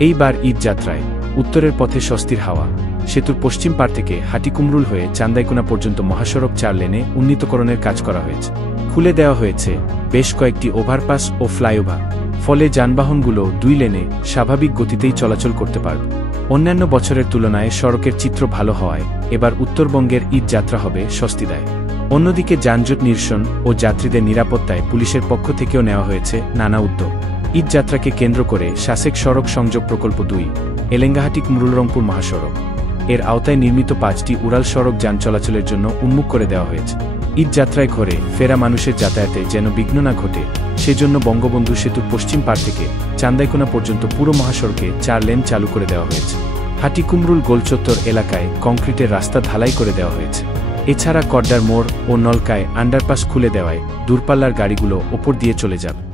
এইবার ঈদ যাত্রায় উত্তরের পথে স্বস্তির হাওয়া। সেতুর পশ্চিম পার থেকে হাটিকুমরুল হয়ে চান্দাইকোনা পর্যন্ত মহাসড়ক 4 লেনে উন্নীতকরণের কাজ করা হয়েছে। খুলে দেওয়া হয়েছে বেশ কয়েকটি ওভারপাস ও ফ্লাইওভার, ফলে যানবাহনগুলো 2 লেনে স্বাভাবিক গতিতেই চলাচল করতে পারবে। অন্যান্য বছরের তুলনায় সড়কের চিত্র ভালো হওয়ায় এবার উত্তরবঙ্গের ঈদ যাত্রা হবে স্বস্তিদায়ক। অন্যদিকে যানজট নিরসন ও যাত্রীদের নিরাপত্তায় পুলিশের পক্ষ থেকেও নেওয়া হয়েছে নানা উদ্যোগ। ঈদ যাত্রাকে কেন্দ্র করে শাসেক সড়ক সংযোগ প্রকল্প 2, এলেঙ্গাহাটি-কুমরুল রংপুর মহাসড়ক এর আওতায় নির্মিত 5টি উড়াল সড়ক যান চলাচলের জন্য উন্মুক্ত করে দেওয়া হয়েছে। ঈদ যাত্রায় ঘরে ফেরা মানুষের যাতায়াতে যেন বিঘ্ন না ঘটে, সেজন্য বঙ্গবন্ধু সেতুর পশ্চিম পার থেকে চান্দাইকোনা পর্যন্ত পুরো মহাসড়কে 4 লেন চালু করে দেওয়া হয়েছে। হাটিকুমরুল গোলচত্বর এলাকায় কংক্রিটের রাস্তা ঢালাই করে দেওয়া হয়েছে। এছাড়া কড্ডার মোড় ও নলকায় আন্ডারপাস খুলে দেওয়ায় দূরপাল্লার গাড়িগুলো ওপর দিয়ে চলে যাবে।